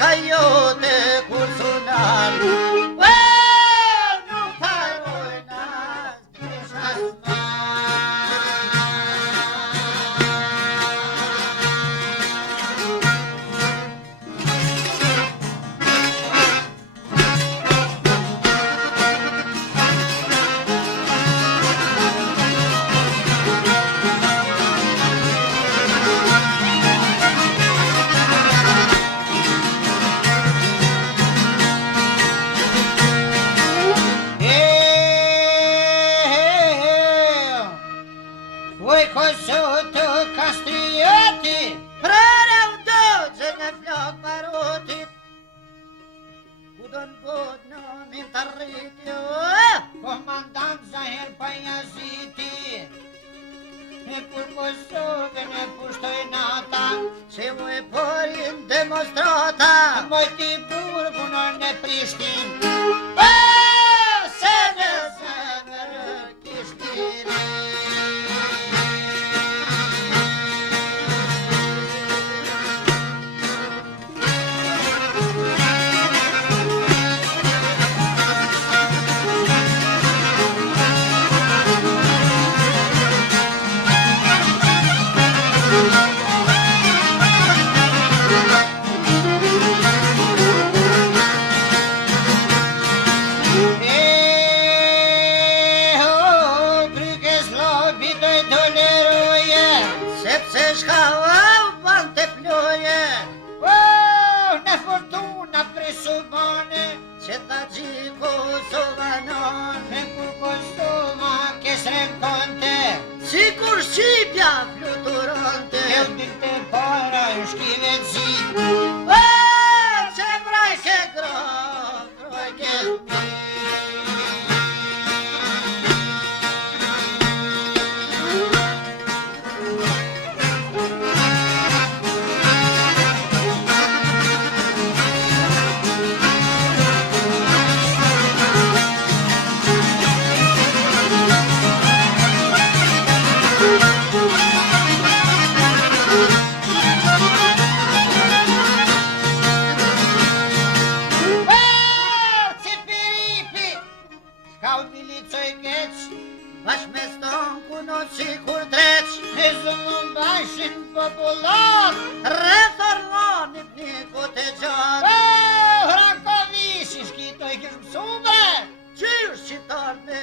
shka jote kur sunan. Nuk harojnë as kish as Komandant Zahir Bajaziti e kur Kosovën e pushtoj nata që mu e porin demonstrata moj t'i bur punor në Prishtin se në zemër kishtiri. Sepse shka ban të ploje në fortuna presubane që ta gji Kosovanon e kur Kosova kes renkonte si kur Shqipja fluturonte e din të para u shkive zi që brajke brojke Bash me ston ku no qikur dreq e zëllën bashin popular rreth ormonit një kote gjar Hrakovishi shkitoj kish mësume Qysh qitar me